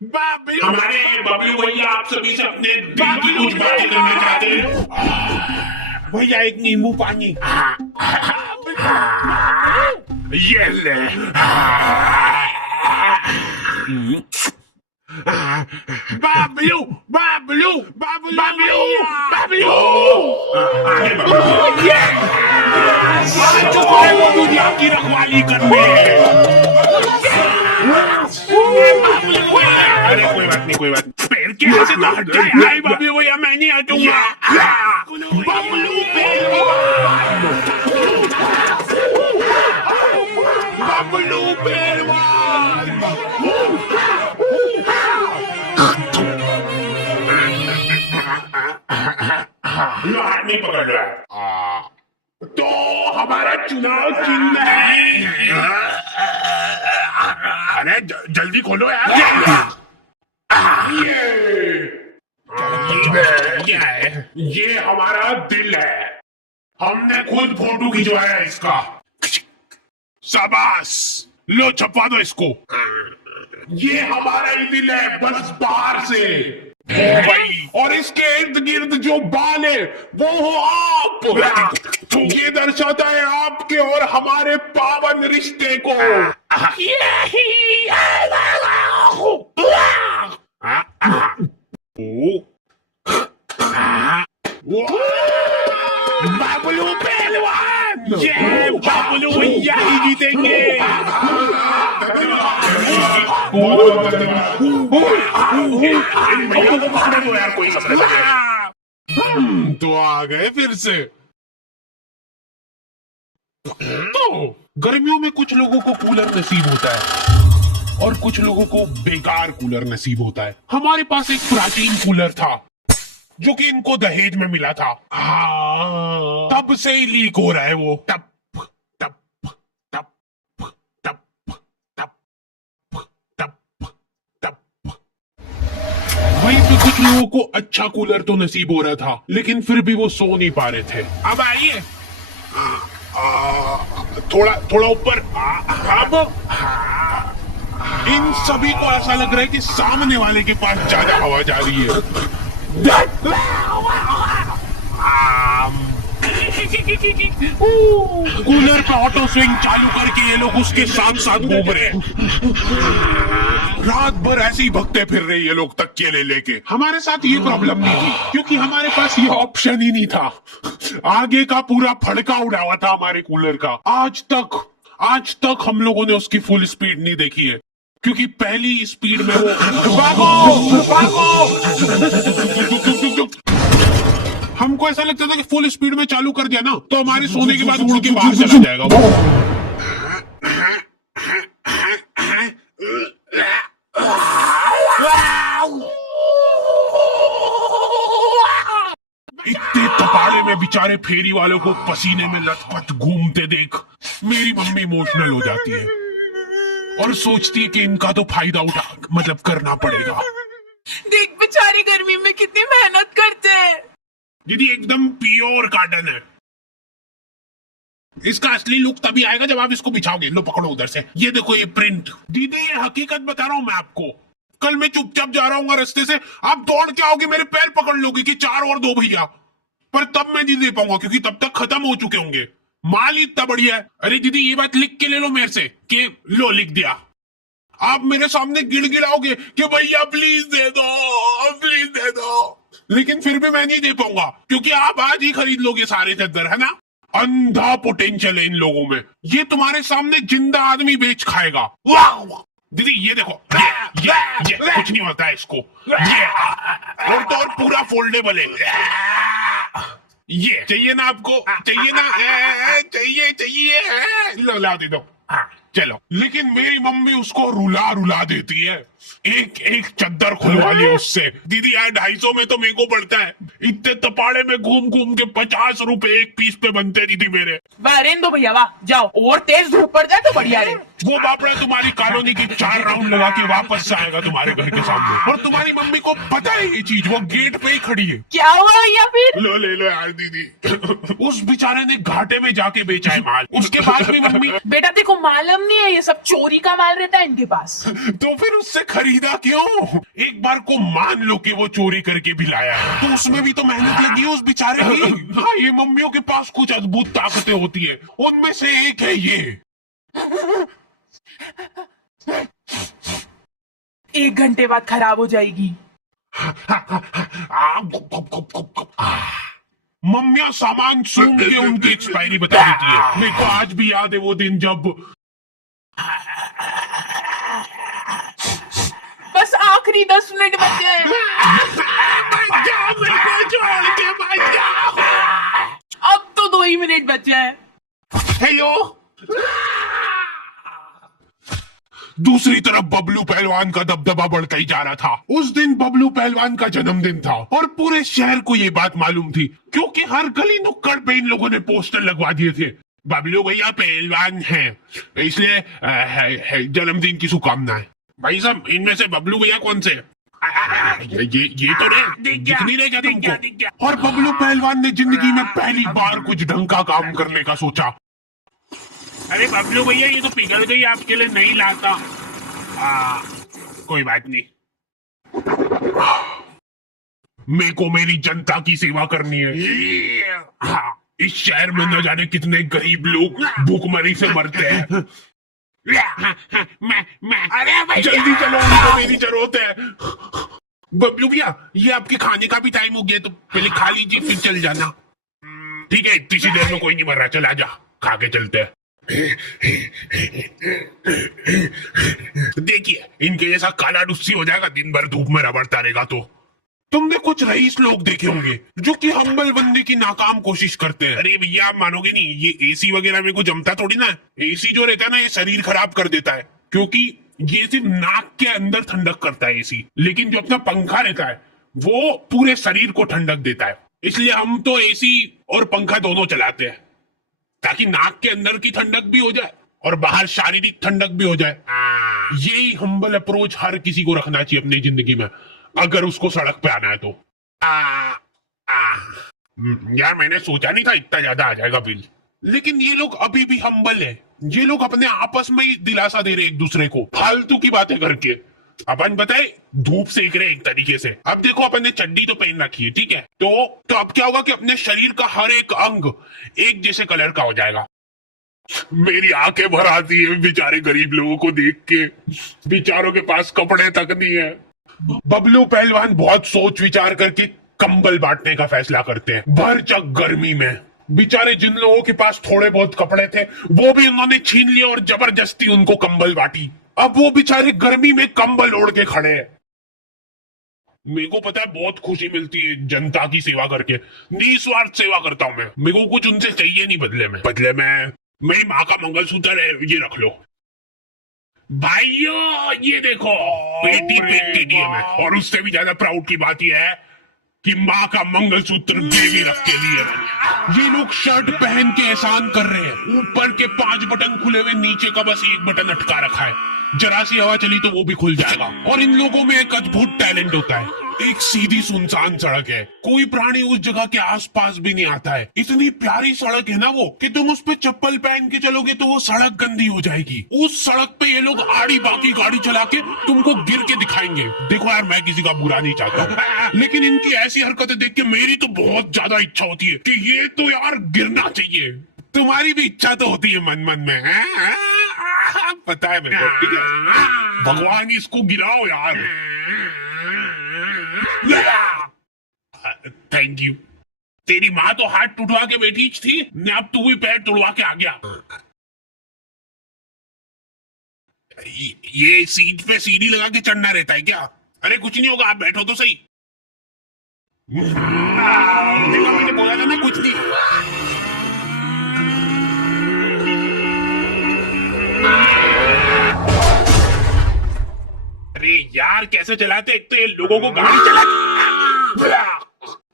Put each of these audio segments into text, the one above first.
बाबलू हमारे बबलू भैया आप सभी से अपने दिल की कुछ बातें करना चाहते हैं। भैया एक नींबू पानी। ये ले। बाबलू बाबलू बाबलू बाबलू बाबलू आगे बबलू। आज जो है वो दुनिया की रखवाली करने। अरे कोई बात नहीं, कोई बात नहीं। पैर के हाथ से तो हट जाए। आई बाबलू भैया मैं नहीं हटूंगा। बाबलू पहलवान, बाबलू पहलवान। हाथ नहीं पकड़ रहा है। तो हमारा चुनाव चिन्ह है। अरे जल्दी खोलो यार। क्या है? ये हमारा दिल है। हमने खुद फोटो खिंचवाया है इसका। शाबाश, लो छपवा दो इसको। ये हमारा ही दिल है, बस बाहर से। भाई, और इसके इर्द गिर्द जो बाल है वो हो आप। ये दर्शाता है आपके और हमारे पावन रिश्ते को। बाबलू पहलवान, ये बाबलू भैया ही जीतेंगे। यार कोई मसला नहीं। तो आ गए फिर से। तो गर्मियों में कुछ लोगों को कूलर नसीब होता है और कुछ लोगों को बेकार कूलर नसीब होता है। हमारे पास एक प्राचीन कूलर था जो कि इनको दहेज में मिला था। तब से ही लीक हो रहा है वो। टप टप टप टप टप टप टप। वहीं पे कुछ लोगों को अच्छा कूलर तो नसीब हो रहा था, लेकिन फिर भी वो सो नहीं पा रहे थे। अब आइए, थोड़ा थोड़ा ऊपर। अब इन सभी को ऐसा लग रहा है कि सामने वाले के पास ज्यादा हवा जा रही है। कूलर पे ऑटो स्विंग चालू करके ये लोग उसके साथ साथ घूम रहे हैं। रात भर ऐसे ही भगते फिर रहे ये लोग तकिए ले लेके। हमारे साथ ये प्रॉब्लम नहीं थी क्योंकि हमारे पास ये ऑप्शन ही नहीं था। आगे का पूरा फड़का उड़ा हुआ था हमारे कूलर का। आज तक हम लोगों ने उसकी फुल स्पीड नहीं देखी है क्योंकि पहली स्पीड में वो भागो। हमको ऐसा लगता था कि फुल स्पीड में चालू कर दिया ना तो हमारे सोने के बाद उड़ के बाहर चला जाएगा वो। इतने तपाड़े में बेचारे फेरी वालों को पसीने में लथपथ घूमते देख मेरी मम्मी इमोशनल हो जाती है और सोचती है कि इनका तो फायदा करना पड़ेगा। देख बेचारे गर्मी में कितनी मेहनत करते हैं। दीदी एकदम प्योर कॉटन है। इसका असली लुक तभी आएगा जब आप इसको बिछाओगे। लो पकड़ो उधर से, ये देखो ये प्रिंट। दीदी ये हकीकत बता रहा हूं मैं आपको। कल मैं चुपचाप जा रहा हूँ रास्ते से, आप दौड़ के आओगे मेरे पैर पकड़ लोगे कि 4 और 2 भैया, पर तब मैं नहीं दे पाऊंगा क्योंकि तब तक खत्म हो चुके होंगे। माल इतना बढ़िया है। अरे दीदी ये बात लिख के ले लो मेरे से कि लो लिख दिया। आप मेरे सामने गिड़गिड़ाओगे कि भैया प्लीज दे दो, प्लीज दे दो, लेकिन फिर भी मैं नहीं दे पाऊंगा क्योंकि आप आज ही खरीद लोगे सारे चद्दर, है ना। अंधा पोटेंशियल है इन लोगों में। ये तुम्हारे सामने जिंदा आदमी बेच खाएगा। वाह दीदी ये देखो, ये कुछ नहीं होता है इसको। ये और तो और पूरा फोल्डेबल है। ये चाहिए ना आपको? चाहिए ना? चाहिए लो ला दे दो। चलो, लेकिन मेरी मम्मी उसको रुला देती है। एक चद्दर खुलवा लिया उससे। दीदी यार 250 में तो मेरे को पड़ता है। इतने तपाड़े में घूम के 50 रुपए एक पीस पे बनते दीदी मेरे। वाह रेन दो भैया, वाह जाओ। और तेज धूप पड़ जाए तो बढ़िया रहे। वो बापड़ा तुम्हारी कॉलोनी की 4 राउंड लगा के वापस से आएगा तुम्हारे घर के सामने। और तुम्हारी मम्मी को पता है ये चीज, वो गेट पे ही खड़ी है। क्या हुआ भैया फिर? लो ले लो यार दीदी। उस बेचारे ने घाटे में जाके बेचा है माल। उसके बाद भी मम्मी बेटा देखो मालूम नहीं है, ये सब चोरी का माल रहता है इनके पास। तो फिर उससे खरीदा क्यों? एक बार को मान लो कि वो चोरी करके भी लाया है, तो उसमें भी तो मेहनत लगी है उस बेचारे की। हाँ, ये मम्मियों के पास कुछ अद्भुत ताकतें होती है, उनमें से एक है ये। 1 घंटे बाद खराब हो जाएगी। मम्मियां सामान सूंघ के उनकी एक्सपायरी बता देती है। मेरे को आज भी याद है वो दिन जब बस आखिरी 10 मिनट बचे हैं। अब तो 2 ही मिनट बचे हैं। हेलो। दूसरी तरफ बबलू पहलवान का दबदबा बढ़ता ही जा रहा था। उस दिन बबलू पहलवान का जन्मदिन था और पूरे शहर को ये बात मालूम थी, क्योंकि हर गली नुक्कड़ पे इन लोगों ने पोस्टर लगवा दिए थे, बबलू भैया पहलवान हैं, इसलिए जन्मदिन की शुभकामनाएं। भाई साहब, इनमें से बबलू भैया कौन से? ये तो नहीं दिख नहीं रहे क्या तुमको? और बबलू पहलवान ने जिंदगी में पहली बार कुछ ढंग का काम करने का सोचा। अरे बबलू भैया, ये तो पिघल गई, आपके लिए नहीं लाता। कोई बात नहीं, मेरे को मेरी जनता की सेवा करनी है। हाँ, इस शहर में न जाने कितने गरीब लोग भूखमरी से मरते हैं। मैं अरे जल्दी चलो, उनको मेरी जरूरत है। बबलू भैया, ये आपके खाने का भी टाइम हो गया, तो पहले खा लीजिए फिर चल जाना। ठीक है, इतनी सी देर में कोई नहीं मर रहा, चल आजा, खा के चलते हैं। देखिए, इनके जैसा काला डुस्सी हो जाएगा, दिन भर धूप में रबड़ता रहेगा। तो तुमने कुछ रईस लोग देखे होंगे जो कि हम्बल बनने की नाकाम कोशिश करते हैं। अरे भैया, आप मानोगे नहीं, ये एसी वगैरह में कुछ जमता थोड़ी ना। एसी जो रहता है ना, ये शरीर खराब कर देता है, क्योंकि ये सिर्फ नाक के अंदर ठंडक करता है एसी, लेकिन जो अपना पंखा रहता है वो पूरे शरीर को ठंडक देता है। इसलिए हम तो एसी और पंखा दोनों चलाते हैं, ताकि नाक के अंदर की ठंडक भी हो जाए और बाहर शारीरिक ठंडक भी हो जाए। यही हम्बल अप्रोच हर किसी को रखना चाहिए अपनी जिंदगी में, अगर उसको सड़क पे आना है तो। यार, मैंने सोचा नहीं था इतना ज्यादा आ जाएगा बिल, लेकिन ये लोग अभी भी हम्बल है। ये लोग अपने आपस में ही दिलासा दे रहे एक दूसरे को, फालतू की बातें करके। अपन बताए, धूप सेक रहे एक तरीके से। अब देखो, अपन ने चड्डी तो पहन रखी है, ठीक है, तो अब क्या होगा कि अपने शरीर का हर एक अंग एक जैसे कलर का हो जाएगा। मेरी आंखें भर आती है बेचारे गरीब लोगों को देख के, बेचारों के पास कपड़े तक नहीं है। बबलू पहलवान बहुत सोच विचार करके कंबल बांटने का फैसला करते हैं भरचक गर्मी में। बेचारे जिन लोगों के पास थोड़े बहुत कपड़े थे, वो भी उन्होंने छीन लिए और जबरदस्ती उनको कंबल बांटी। अब वो बेचारे गर्मी में कंबल ओढ़ के खड़े हैं। मेरे को पता है, बहुत खुशी मिलती है जनता की सेवा करके, निस्वार्थ सेवा करता हूं मैं। मेरे को कुछ उनसे चाहिए नहीं बदले में मेरी माँ का मंगलसूत्र है, ये रख लो। भाइयों, ये देखो, पेटी पे टीडीएम है। और उससे भी ज्यादा प्राउड की बात यह है कि माँ का मंगलसूत्र गिरवी रख के लिए मैंने। ये लोग शर्ट पहन के एहसान कर रहे हैं, ऊपर के 5 बटन खुले हुए, नीचे का बस 1 बटन अटका रखा है। जरा सी हवा चली तो वो भी खुल जाएगा। और इन लोगों में एक अद्भुत टैलेंट होता है। एक सीधी सुनसान सड़क है, कोई प्राणी उस जगह के आसपास भी नहीं आता है। इतनी प्यारी सड़क है ना वो, कि तुम उस पे चप्पल पहन के चलोगे तो वो सड़क गंदी हो जाएगी। उस सड़क पे ये लोग आड़ी बाकी गाड़ी चला के तुमको गिर के दिखाएंगे। देखो यार, मैं किसी का बुरा नहीं चाहता, लेकिन इनकी ऐसी हरकतें देख के मेरी तो बहुत ज्यादा इच्छा होती है कि ये तो यार गिरना चाहिए। तुम्हारी भी इच्छा तो होती है मन मन में, पता है मेरे को, ठीक है? भगवान इसको गिराओ यार। Thank you. तेरी माँ तो हाथ टूटवा के बैठी थी, अब तू भी पैर तोड़वा के आ गया। ये सीट पे सीढ़ी लगा के चढ़ना रहता है क्या? अरे कुछ नहीं होगा, आप बैठो तो सही। देखा, मैंने बोला था ना, कुछ नहीं। अरे यार, कैसे चलाते? एक तो ये लोगों को गाड़ी चला,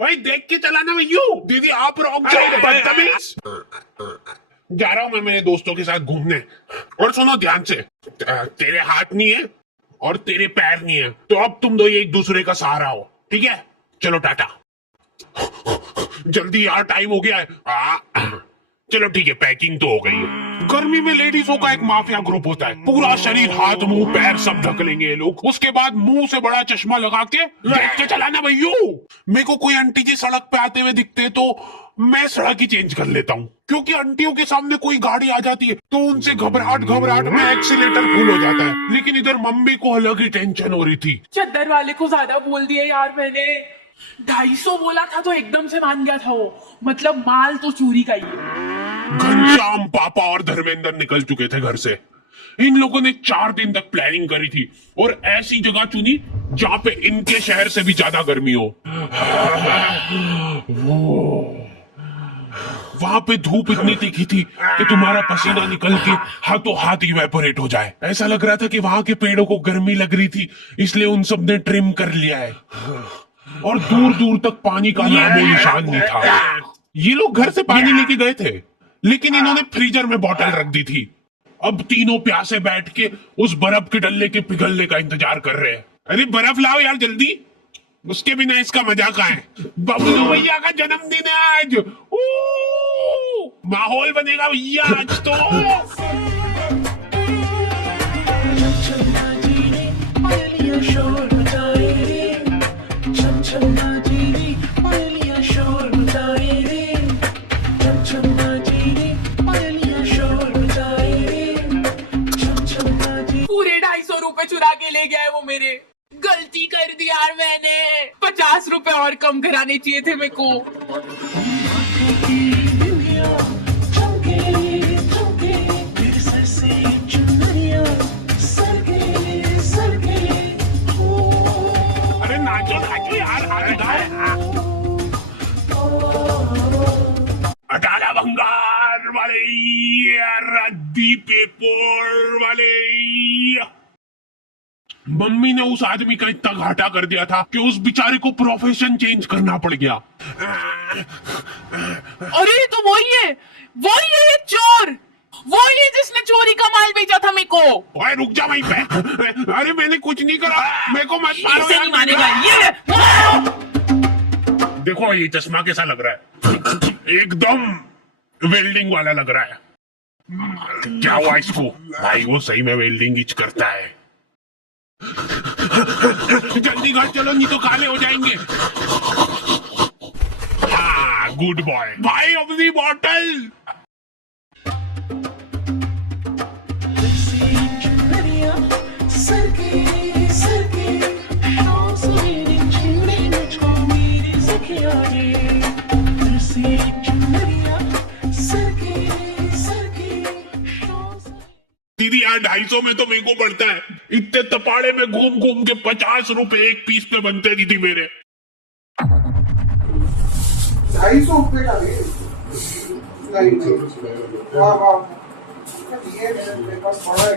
भाई देख के चलाना भैया। दीदी आप रोक जाओ, बदतमीज। जा रहा हूं मैं मेरे दोस्तों के साथ घूमने। और सुनो ध्यान से, तेरे हाथ नहीं है और तेरे पैर नहीं है, तो अब तुम दो एक दूसरे का सहारा हो, ठीक है? चलो टाटा। जल्दी यार, टाइम हो गया है। चलो ठीक है, पैकिंग तो हो गई है। गर्मी में लेडीजों का एक माफिया ग्रुप होता है, पूरा शरीर, हाथ, मुंह, पैर सब ढक लेंगे ये लोग। उसके बाद मुंह से बड़ा चश्मा लगा के देख के चलाना भैयो। मेरे को कोई आंटी जी सड़क पे आते हुए दिखते तो मैं सड़क ही चेंज कर लेता हूँ, क्योंकि आंटियों के सामने कोई गाड़ी आ जाती है तो उनसे घबराहट में एक्सीलेटर फुल हो जाता है। लेकिन इधर मम्मी को अलग ही टेंशन हो रही थी। चद्दर वाले को ज्यादा बोल दिया यार मैंने। 250 बोला था तो एकदम से मान गया था वो। मतलब माल तो चोरी का ही है। घनश्याम, पापा और धर्मेंद्र निकल चुके थे घर से। इन लोगों ने 4 दिन तक प्लानिंग करी थी और ऐसी जगह चुनी जहां पे इनके शहर से भी ज्यादा गर्मी हो। वहां पे धूप इतनी तीखी थी कि तुम्हारा पसीना निकल के हाथों हाथ इवेपोरेट हो जाए। ऐसा लग रहा था कि वहां के पेड़ों को गर्मी लग रही थी, इसलिए उन सब ने ट्रिम कर लिया है। और दूर दूर तक पानी का नामो निशान नहीं था। ये लोग घर से पानी लेके गए थे, लेकिन इन्होंने फ्रीजर में बोतल रख दी थी। अब तीनों प्यासे बैठ के उस बर्फ के डल्ले के पिघलने का इंतजार कर रहे हैं। अरे बर्फ लाओ यार जल्दी, उसके बिना इसका मजा कहाँ है। बबलू भैया का जन्मदिन है आज। माहौल बनेगा भैया आज तो। पूरे 250 रुपए चुरा के ले गया है वो मेरे। गलती कर दी यार मैंने। 50 रुपए और कम कराने चाहिए थे मेरे को। अरे नाचो नाचो यार, हाथ उठाओ। अटाला भंगार वाले, रद्दी पेपर वाले। मम्मी ने उस आदमी का इतना घाटा कर दिया था कि उस बेचारे को प्रोफेशन चेंज करना पड़ गया। अरे तो वही है ये चोर। वही है जिसने चोरी का माल बेचा था मेरे को। ओए रुक जा वहीं पे। अरे मैंने कुछ नहीं करा, मेरे को मत मारो इसे यार। नहीं मानेगा ये। देखो ये चश्मा कैसा लग रहा है, एकदम वेल्डिंग वाला लग रहा है। क्या हुआ इसको? भाई वो सही में वेल्डिंग ही करता है। जल्दी घर चलो नहीं तो काले हो जाएंगे। हाँ गुड बॉय। भाई अपनी बॉटल। दीदी यार 250 में तो मेरे को पड़ता है। इतने तपाड़े में घूम घूम के 50 रुपए एक पीस पे बनते दीदी मेरे। 250 रुपए का नहीं। वाह वाह, ये मेरे पास पड़ा है।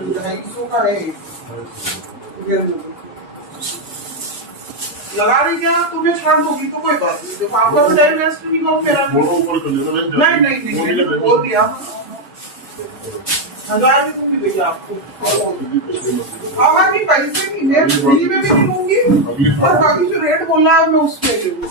250 का है। लगा रही क्या? तुम्हें छाड़ दूंगी तो कोई बात नहीं। देखो आपका भी टाइम वेस्ट नहीं हो मेरा। नहीं बोल दिया। 1000 भी दूंगी भैया आपको। आवाज़ पैसे नहीं, मैं फ्री में भी दूंगी और बाकी जो रेट बोला है मैं उस पे दूंगी।